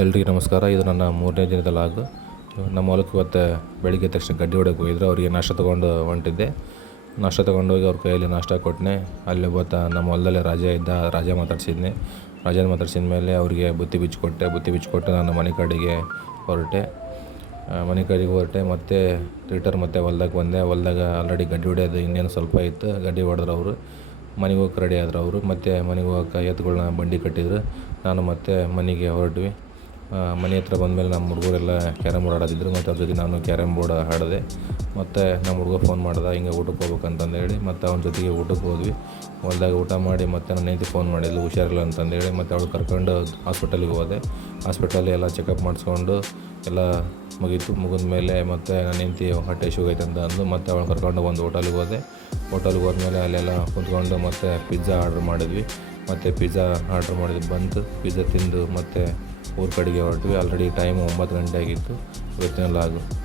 ಎಲ್ರಿಗೂ ನಮಸ್ಕಾರ. ಇದು ನನ್ನ ಮೂರನೇ ದಿನದ ಲಾಗ್. ನಮ್ಮ ಹೊಲಕ್ಕೆ ಇವತ್ತು ಬೆಳಿಗ್ಗೆ ತಕ್ಷಣ ಗಡ್ಡಿ ಹೊಡೆಗೆ ಹೋಗಿದ್ರು. ಅವರಿಗೆ ನಾಷ್ಟ ತೊಗೊಂಡು ಹೊಂಟಿದ್ದೆ. ನಾಷ್ಟ ತೊಗೊಂಡೋಗಿ ಅವ್ರ ಕೈಯಲ್ಲಿ ನಾಷ್ಟ ಕೊಟ್ಟನೆ. ಅಲ್ಲಿ ಬತ್ತ ನಮ್ಮ ಹೊಲದಲ್ಲೇ ರಾಜ ಇದ್ದ, ರಾಜ ಮಾತಾಡ್ಸಿದ್ನಿ. ರಾಜನ ಮಾತಾಡ್ಸಿದ ಮೇಲೆ ಅವರಿಗೆ ಬುತ್ತಿ ಬಿಚ್ಚಿಕೊಟ್ಟೆ ಬುತ್ತಿ ಬಿಚ್ಚಿಕೊಟ್ಟು ನಾನು ಮನೆ ಕಡೆಗೆ ಹೊರಟೆ. ಮನೆ ಕಡೆಗೆ ಹೊರಟೆ. ಮತ್ತೆ ರಿಟರ್ ಮತ್ತೆ ಹೊಲ್ದಾಗ ಬಂದೆ. ಹೊಲ್ದಾಗ ಆಲ್ರೆಡಿ ಗಡ್ಡಿ ಹೊಡೆಯೋದು ಇನ್ನೇನು ಸ್ವಲ್ಪ ಇತ್ತು. ಗಡ್ಡಿ ಹೊಡೆದ್ರು ಅವರು. ಮನೆಗೆ ಹೋಗಕ್ಕೆ ರೆಡಿ ಆದ್ರು ಅವರು. ಮತ್ತು ಮನೆಗೆ ಹೋಗಕ್ಕೆ ಎತ್ತುಗಳನ್ನ ಬಂಡಿ ಕಟ್ಟಿದ್ರು. ನಾನು ಮತ್ತೆ ಮನೆಗೆ ಹೊರಟ್ವಿ. ಮನೆ ಹತ್ರ ಬಂದಮೇಲೆ ನಮ್ಮ ಹುಡುಗರೆಲ್ಲ ಕ್ಯಾರಮ್ ಬೋರ್ಡ್ ಆಡೋದಿದ್ರು ಮತ್ತು ಅದ್ರ ಜೊತೆ ನಾನು ಕ್ಯಾರಮ್ ಬೋರ್ಡ್ ಆಡಿದೆ. ಮತ್ತು ನಮ್ಮ ಹುಡುಗ ಫೋನ್ ಮಾಡ್ದೆ, ಹಿಂಗೆ ಊಟಕ್ಕೆ ಹೋಗ್ಬೇಕಂತಂದು ಹೇಳಿ ಮತ್ತು ಅವನ ಜೊತೆಗೆ ಊಟಕ್ಕೆ ಹೋದ್ವಿ. ಹೊಲ್ದಾಗ ಊಟ ಮಾಡಿ ಮತ್ತು ನನ್ನ ಹೆಂಡತಿ ಫೋನ್ ಮಾಡಿದ್ಲು, ಹುಷಾರಿಲ್ಲ ಅಂತಂದೇಳಿ ಮತ್ತು ಅವಳು ಕರ್ಕೊಂಡು ಹಾಸ್ಪಿಟಲಿಗೆ ಹೋದೆ. ಹಾಸ್ಪಿಟಲ್ಲಿ ಎಲ್ಲ ಚೆಕಪ್ ಮಾಡಿಸ್ಕೊಂಡು ಎಲ್ಲ ಮುಗೀತು. ಮುಗಿದ ಮೇಲೆ ಮತ್ತು ನನ್ನ ಹೆಂಡತಿ ಹೊಟ್ಟೆ ಶುಗೈತೆ ಅಂತ ಅಂದು ಮತ್ತೆ ಅವಳು ಕರ್ಕೊಂಡು ಒಂದು ಹೋಟೆಲ್ಗೆ ಹೋದೆ. ಹೋಟೆಲ್ಗೆ ಹೋದ್ಮೇಲೆ ಅಲ್ಲೆಲ್ಲ ಕುತ್ಕೊಂಡು ಮತ್ತೆ ಪಿಜ್ಜಾ ಆರ್ಡ್ರ್ ಮಾಡಿದ್ವಿ. ಮತ್ತು ಪಿಜ್ಜಾ ಆರ್ಡ್ರ್ ಮಾಡಿದ್ವಿ ಬಂತು. ಪಿಜ್ಜಾ ತಿಂದು ಮತ್ತೆ ಊರ ಕಡೆಗೆ ಹೊರಟ್ವಿ. ಆಲ್ರೆಡಿ ಟೈಮ್ ಒಂಬತ್ತು ಗಂಟೆ ಆಗಿತ್ತು. ಇವತ್ತಿನ ಲಾಗು